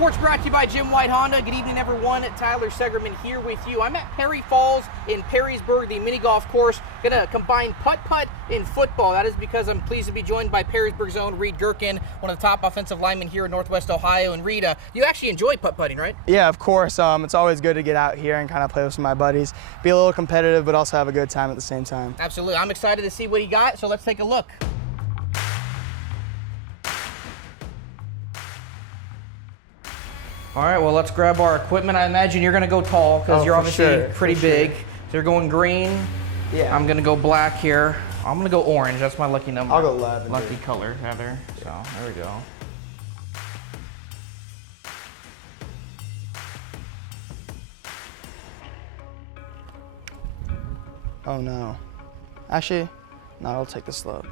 Report's brought to you by Jim White Honda. Good evening, everyone. Tyler Segerman here with you. I'm at Perry Falls in Perrysburg, the mini golf course. Going to combine putt-putt in football. That is because I'm pleased to be joined by Perrysburg's own Reed Gerken, one of the top offensive linemen here in Northwest Ohio. And Reed, you actually enjoy putt-putting, right? Yeah, of course. It's always good to get out here and kind of play with some of my buddies. Be a little competitive, but also have a good time at the same time. Absolutely. I'm excited to see what he got, so let's take a look. All right, well, let's grab our equipment. I imagine you're going to go tall because you're obviously pretty big. So you're going green. Yeah. I'm going to go black here. I'm going to go orange. That's my lucky number. I'll go lavender. Lucky color, rather. So there we go. Oh, no. Actually, no, I'll take the slope.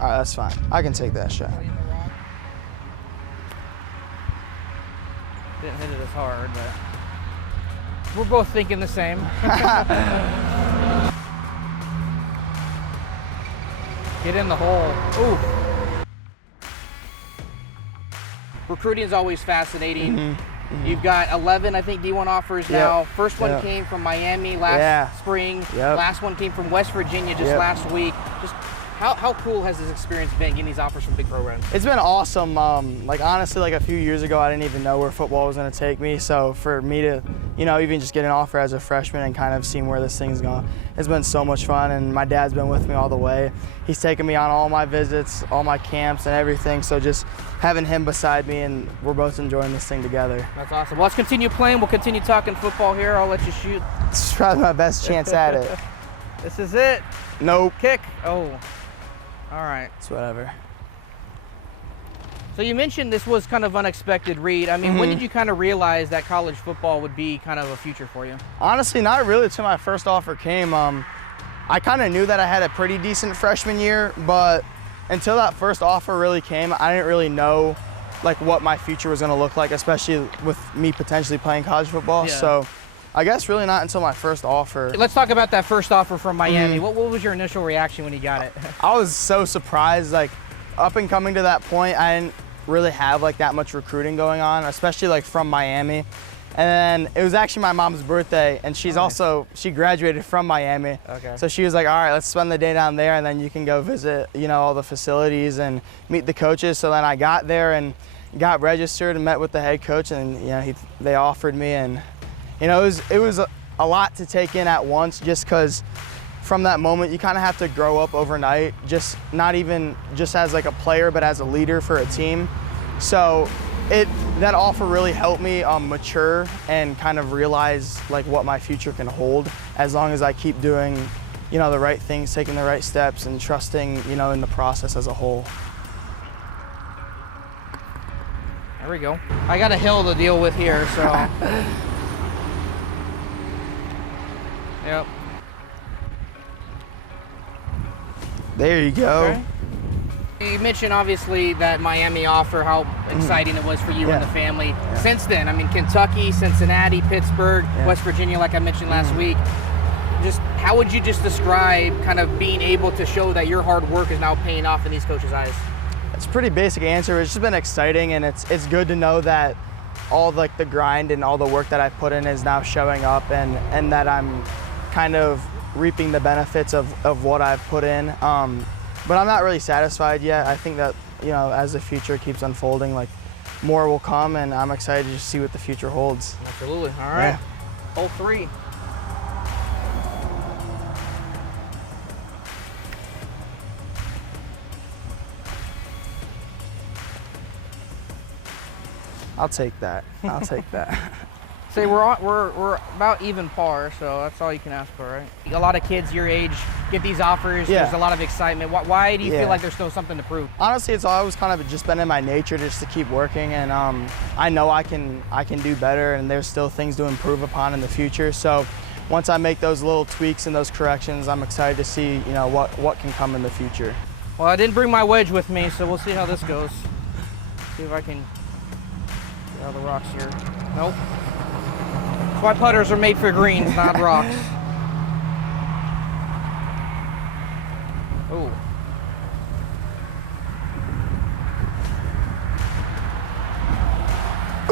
All right, that's fine. I can take that shot. Didn't hit it as hard, but we're both thinking the same. Get in the hole. Ooh. Recruiting is always fascinating. You've got 11, I think, D1 offers now. First one came from Miami last spring. Last one came from West Virginia just last week. Just how cool has this experience been, getting these offers from big programs? It's been awesome. Like, honestly, like a few years ago, I didn't even know where football was going to take me. So for me to, you know, even just get an offer as a freshman and kind of seeing where this thing's going, it's been so much fun. And my dad's been with me all the way. He's taken me on all my visits, all my camps and everything. So just having him beside me, and we're both enjoying this thing together. That's awesome. Well, let's continue playing. We'll continue talking football here. I'll let you shoot. It's probably my best chance at it. This is it. Nope. Kick. Oh. All right. It's whatever. So you mentioned this was kind of unexpected, Reed. I mean, when did you kind of realize that college football would be kind of a future for you? Honestly, not really until my first offer came. I kind of knew that I had a pretty decent freshman year, but until that first offer really came, I didn't really know like what my future was going to look like, especially with me potentially playing college football. Yeah. So I guess really not until my first offer. Let's talk about that first offer from Miami. What was your initial reaction when you got it? I was so surprised. Like, up and coming to that point, I didn't really have like that much recruiting going on, especially like from Miami. And then it was actually my mom's birthday, and she's she graduated from Miami. Okay. So she was like, all right, let's spend the day down there, and then you can go visit, you know, all the facilities and meet the coaches. So then I got there and got registered and met with the head coach, and you know, they offered me, and you know, it was a lot to take in at once, just because from that moment you kind of have to grow up overnight, just not even just as like a player, but as a leader for a team. So that offer really helped me mature and kind of realize like what my future can hold, as long as I keep doing, you know, the right things, taking the right steps, and trusting, you know, in the process as a whole. There we go. I got a hill to deal with here, so. Yep. There you go. Okay. You mentioned obviously that Miami offer, how exciting it was for you and the family. Since then, I mean, Kentucky, Cincinnati, Pittsburgh, West Virginia, like I mentioned last week. Just how would you just describe kind of being able to show that your hard work is now paying off in these coaches' eyes? It's a pretty basic answer. It's just been exciting, and it's good to know that all like the grind and all the work that I've put in is now showing up, and that I'm kind of reaping the benefits of what I've put in. But I'm not really satisfied yet. I think that, you know, as the future keeps unfolding, like more will come, and I'm excited to see what the future holds. Absolutely. All right. Hole 3. I'll take that. I'll take that. Say we're about even par, so that's all you can ask for, right? A lot of kids your age get these offers. There's a lot of excitement. Why do you feel like there's still something to prove? Honestly, it's always kind of just been in my nature just to keep working, and I know I can do better, and there's still things to improve upon in the future. So once I make those little tweaks and those corrections, I'm excited to see, you know, what can come in the future. Well, I didn't bring my wedge with me, so we'll see how this goes. See if I can get out of the rocks here. Nope. That's why putters are made for greens, not rocks. Oh.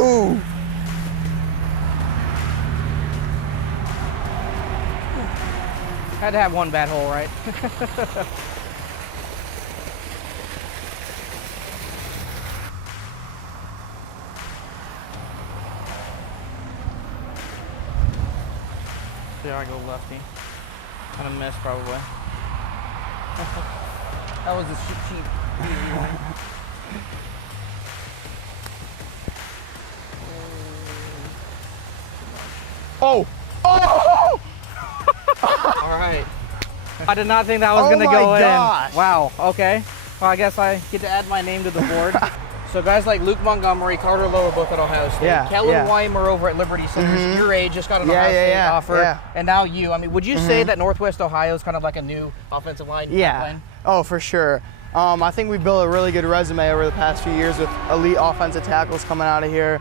Ooh. Had to have one bad hole, right? There I go, lefty. Kind of missed, probably. That was a cheap easy one. Oh! Oh! All right. I did not think that was going to go gosh. in. Wow, okay. Well, I guess I get to add my name to the board. So guys like Luke Montgomery, Carter Lowe are both at Ohio State. Yeah, Kellen Weimer over at Liberty Centers, your age, just got an Ohio State offer. Yeah. And now you. I mean, would you say that Northwest Ohio is kind of like a new offensive line? Yeah. Oh, for sure. I think we built a really good resume over the past few years with elite offensive tackles coming out of here.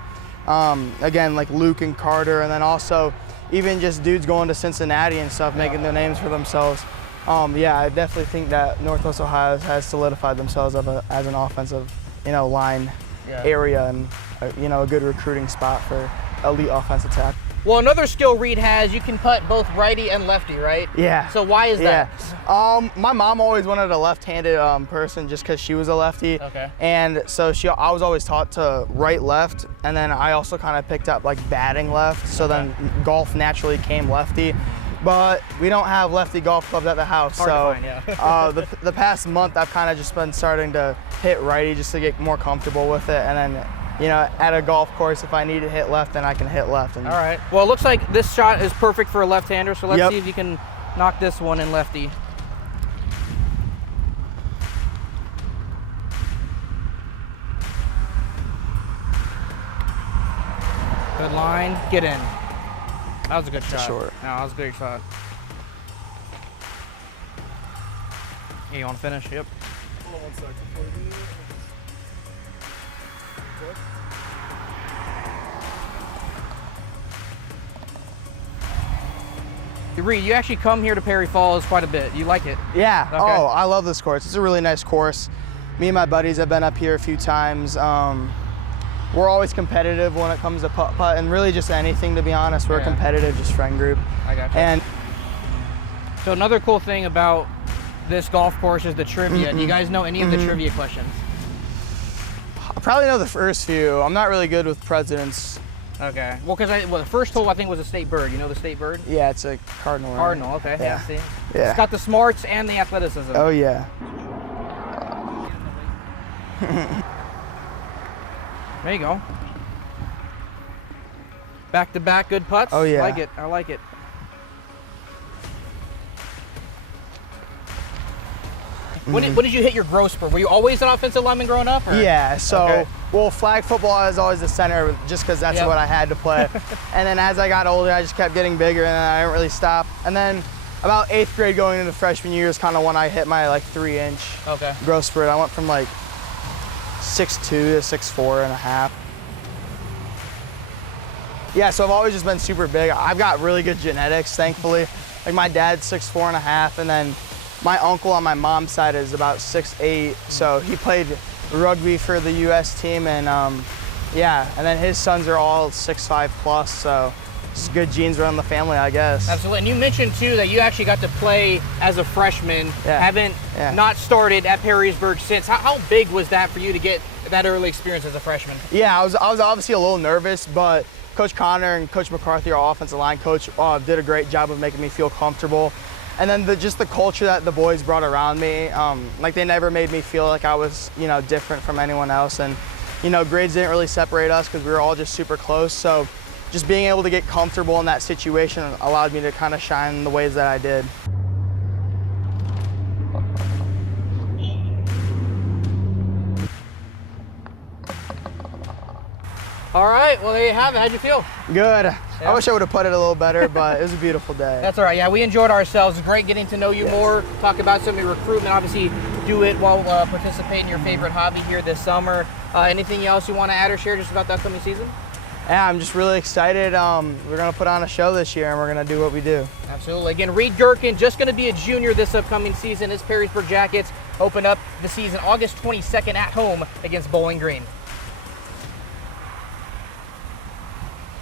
Again, like Luke and Carter, and then also even just dudes going to Cincinnati and stuff, making their names for themselves. Yeah, I definitely think that Northwest Ohio has solidified themselves as an offensive, line area and, a good recruiting spot for elite offensive tackle. Well, another skill Reed has, you can putt both righty and lefty, right? Yeah. So why is that? My mom always wanted a left-handed person just because she was a lefty. Okay. And so I was always taught to right, left, and then I also kind of picked up like batting left. So then golf naturally came lefty. But we don't have lefty golf clubs at the house. Hard to find, the past month I've kind of just been starting to hit righty just to get more comfortable with it, and then at a golf course, if I need to hit left, then I can hit left. All right. Well, it looks like this shot is perfect for a left-hander, so let's see if you can knock this one in lefty. Good line. Get in. That was a good shot. Short. No, that was a great shot. Yeah, you want to finish? Yep. Hold on 1 second before we do it. Reed, you actually come here to Perry Falls quite a bit. You like it? Yeah. Okay. Oh, I love this course. It's a really nice course. Me and my buddies have been up here a few times. We're always competitive when it comes to putt-putt, and really just anything, to be honest. We're a competitive, just friend group. I got you. And so another cool thing about this golf course is the trivia. Do you guys know any of the trivia questions? I probably know the first few. I'm not really good with presidents. Okay. Well, because the first hole I think was a state bird. You know the state bird? Yeah, it's a cardinal. Right? Cardinal. Okay. Yeah. See. Yeah. It's got the smarts and the athleticism. Oh yeah. There you go. Back to back, good putts. Oh yeah. I like it. I like it. When did you hit your growth spurt? Were you always an offensive lineman growing up? Or? Yeah, so, well, flag football is always the center just because that's what I had to play. And then as I got older, I just kept getting bigger and then I didn't really stop. And then about 8th grade going into freshman year is kind of when I hit my like 3-inch growth spurt. I went from like 6'2" to 6'4 and a half. Yeah, so I've always just been super big. I've got really good genetics, thankfully. Like my dad's 6'4 and a half, and then my uncle on my mom's side is about 6'8", so he played rugby for the U.S. team, and yeah, and then his sons are all 6'5 plus, so it's good genes around the family, I guess. Absolutely, and you mentioned too that you actually got to play as a freshman, haven't not started at Perrysburg since. How big was that for you to get that early experience as a freshman? Yeah, I was obviously a little nervous, but Coach Connor and Coach McCarthy, our offensive line coach, did a great job of making me feel comfortable. And then just the culture that the boys brought around me, like they never made me feel like I was, different from anyone else. And, grades didn't really separate us because we were all just super close. So just being able to get comfortable in that situation allowed me to kind of shine in the ways that I did. All right, well, there you have it. How'd you feel? Good. Yeah. I wish I would have put it a little better, but it was a beautiful day. That's all right. Yeah, we enjoyed ourselves. It's great getting to know you more, talk about some of your recruitment, obviously do it while participating in your favorite hobby here this summer. Anything else you want to add or share just about the upcoming season? Yeah, I'm just really excited. We're going to put on a show this year, and we're going to do what we do. Absolutely. Again, Reed Gerken, just going to be a junior this upcoming season. His Perrysburg Jackets open up the season August 22nd at home against Bowling Green.